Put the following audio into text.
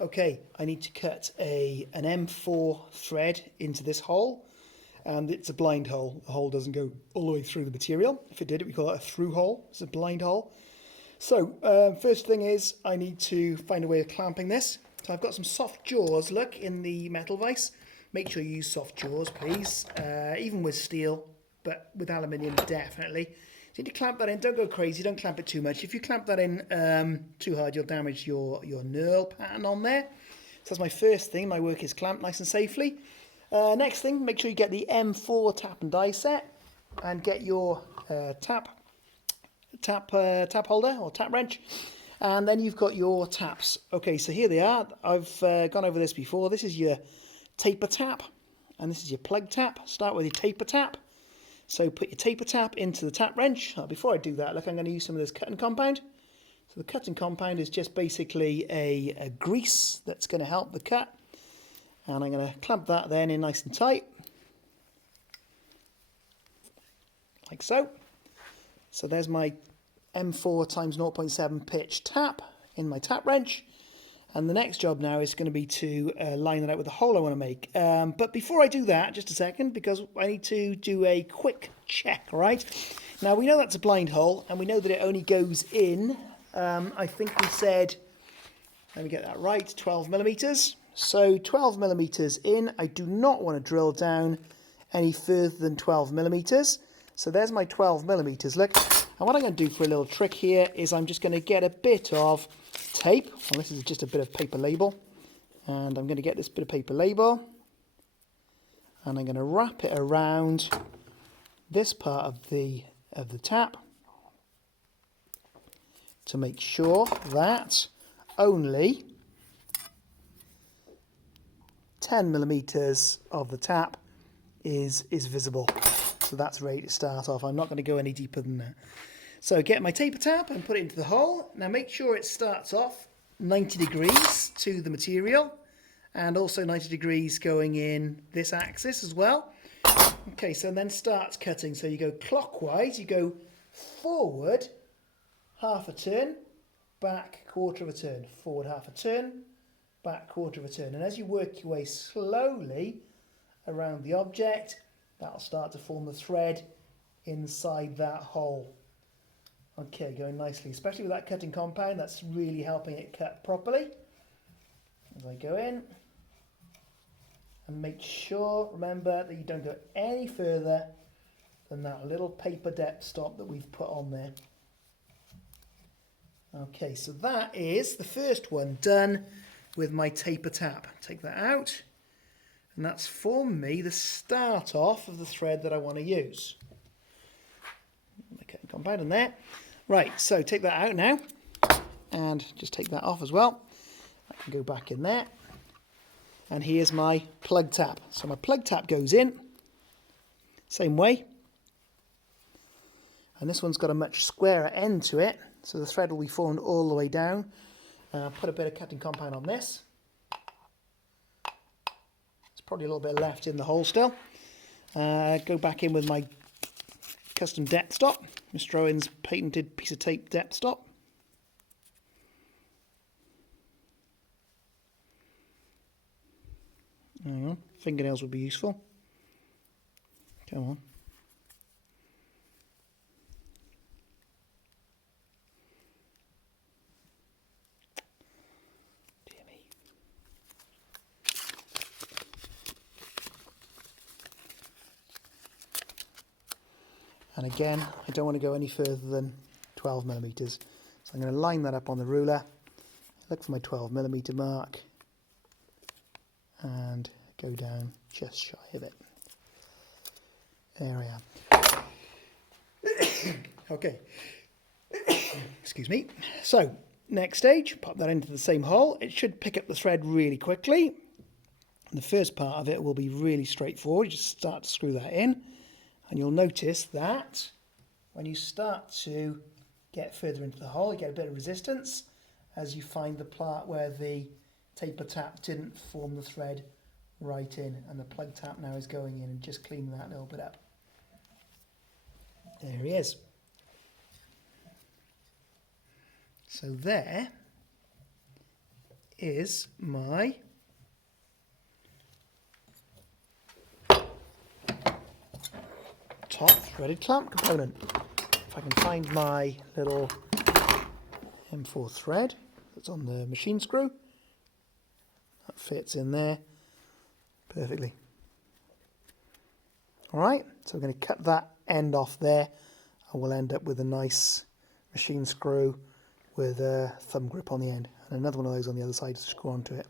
Okay, I need to cut an M4 thread into this hole, and it's a blind hole. The hole doesn't go all the way through the material. If it did, we call it a through hole. It's a blind hole. So first thing is I need to find a way of clamping this. So I've got some soft jaws, look, in the metal vise. Make sure you use soft jaws, please, even with steel, but with aluminium definitely. So you need to clamp that in. Don't go crazy, don't clamp it too much. If you clamp that in too hard, you'll damage your knurl pattern on there. So that's my first thing. My work is clamped nice and safely. Next thing, make sure you get the M4 tap and die set and get your tap holder or tap wrench, and then you've got your taps. Okay, so here they are. I've gone over this before. This is your taper tap and this is your plug tap. Start with your taper tap. So put your taper tap into the tap wrench. Before I do that, look, I'm going to use some of this cutting compound. So the cutting compound is just basically a grease that's going to help the cut, and I'm going to clamp that then in nice and tight like so. So there's my M4 times 0.7 pitch tap in my tap wrench. And the next job now is going to be to line it out with the hole I want to make. But before I do that, just a second, because I need to do a quick check, right? Now, we know that's a blind hole, and we know that it only goes in, I think we said, let me get that right, 12 millimeters. So 12 millimeters in. I do not want to drill down any further than 12 millimeters. So there's my 12 millimeters, look. And what I'm going to do for a little trick here is I'm just going to get a bit of tape. Well, this is just a bit of paper label. And I'm going to get this bit of paper label. And I'm going to wrap it around this part of the tap to make sure that only 10 millimeters of the tap is visible. So that's ready to start off. I'm not going to go any deeper than that. So get my taper tap and put it into the hole. Now make sure it starts off 90 degrees to the material, and also 90 degrees going in this axis as well. Okay, so then start cutting. So you go clockwise, you go forward half a turn, back quarter of a turn, forward half a turn, back quarter of a turn. And as you work your way slowly around the object, that'll start to form the thread inside that hole. Okay, going nicely, especially with that cutting compound, that's really helping it cut properly. As I go in, and make sure, remember, that you don't go any further than that little paper depth stop that we've put on there. Okay, so that is the first one done with my taper tap. Take that out, and that's for me the start off of the thread that I want to use. Okay, compound in there. Right, so take that out now, and just take that off as well. I can go back in there, and here's my plug tap. So my plug tap goes in, same way, and this one's got a much squarer end to it, so the thread will be formed all the way down. Put a bit of cutting compound on this. There's probably a little bit left in the hole still. Go back in with my custom depth stop, Mr. Owen's patented piece of tape depth stop. Hang on, fingernails would be useful. Come on. Dear me. And again, I don't want to go any further than 12 millimeters. So I'm going to line that up on the ruler, look for my 12 millimeter mark, and go down just shy of it. There I am. Okay. Excuse me. So, next stage, pop that into the same hole. It should pick up the thread really quickly. And the first part of it will be really straightforward. You just start to screw that in. And you'll notice that when you start to get further into the hole, you get a bit of resistance as you find the part where the taper tap didn't form the thread right in, and the plug tap now is going in and just cleaning that a little bit up. There he is. So there is my top threaded clamp component. If I can find my little M4 thread that's on the machine screw, that fits in there perfectly. Alright, so we're going to cut that end off there and we'll end up with a nice machine screw with a thumb grip on the end and another one of those on the other side to screw onto it.